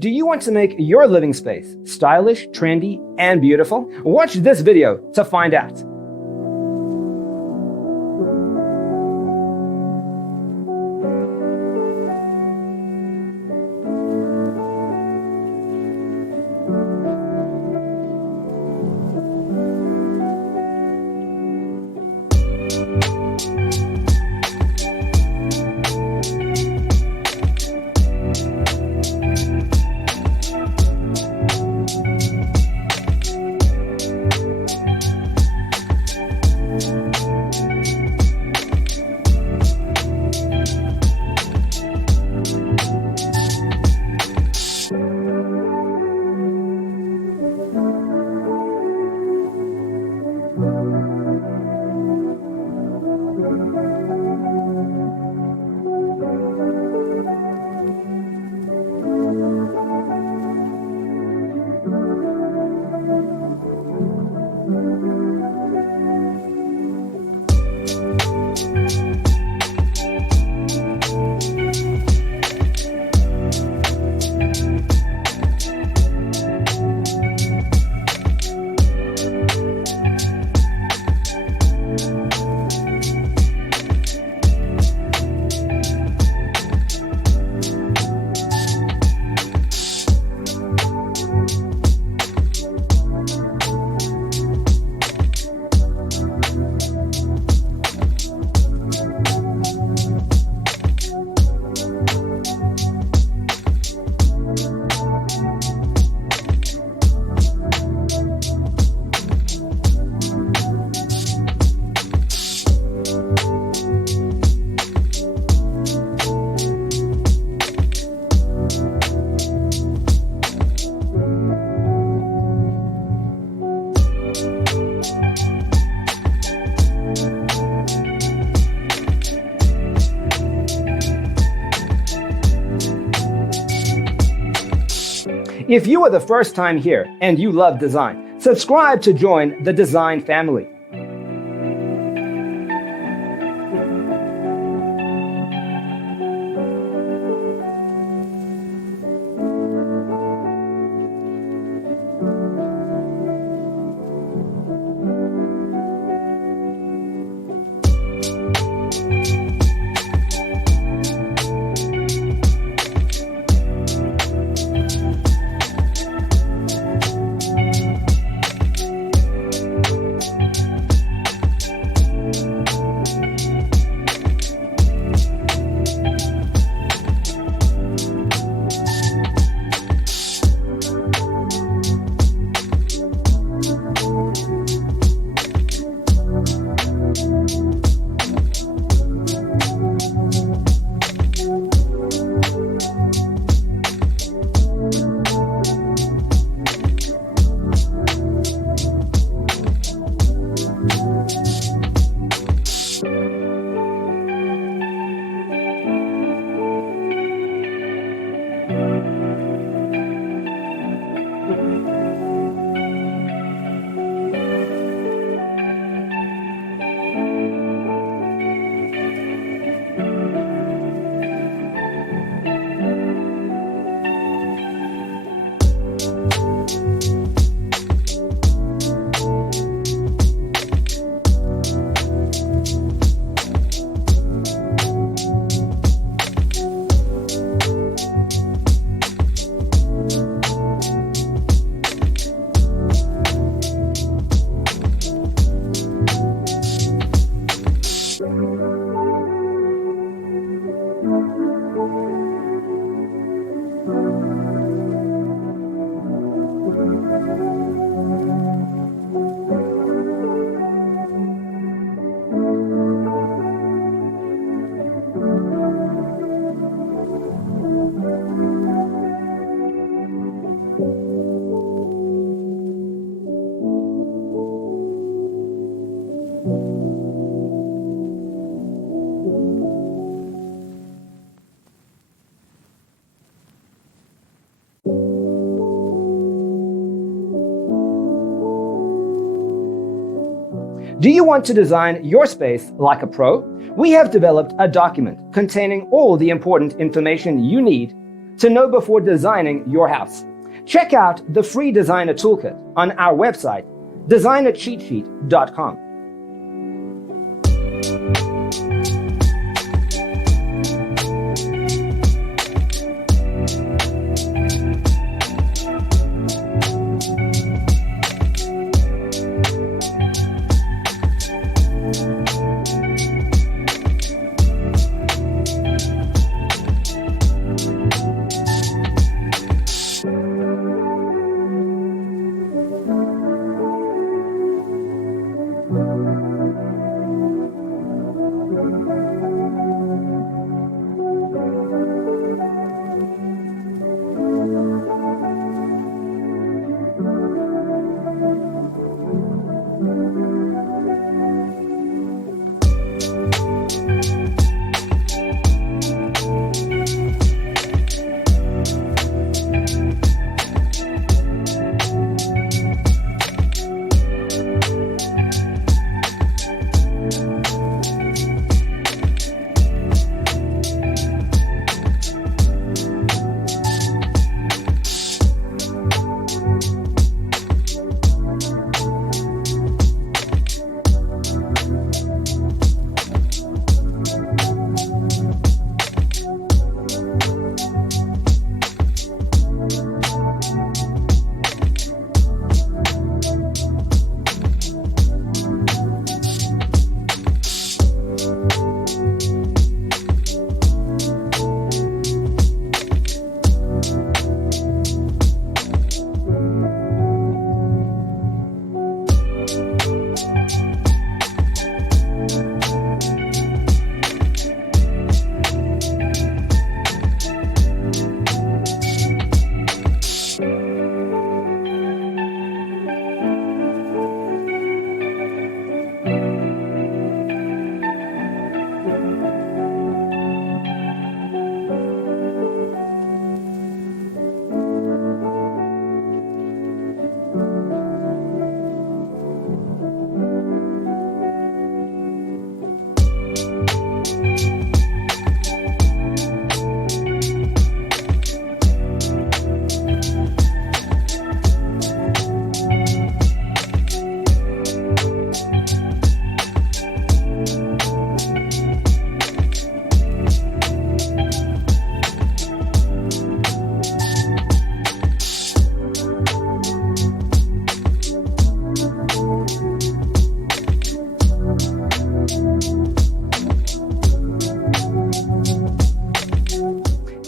Do you want to make your living space stylish, trendy, and beautiful? Watch this video to find out. If you are the first time here and you love design, subscribe to join the design family. Do you want to design your space like a pro? We have developed a document containing all the important information you need to know before designing your house. Check out the free designer toolkit on our website, designercheatsheet.com.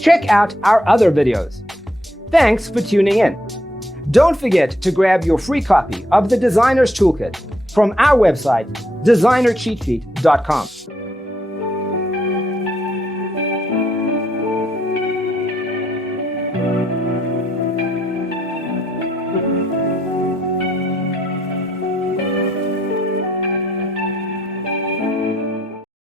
Check out our other videos. Thanks for tuning in. Don't forget to grab your free copy of the Designer's Toolkit from our website, designercheatsheet.com.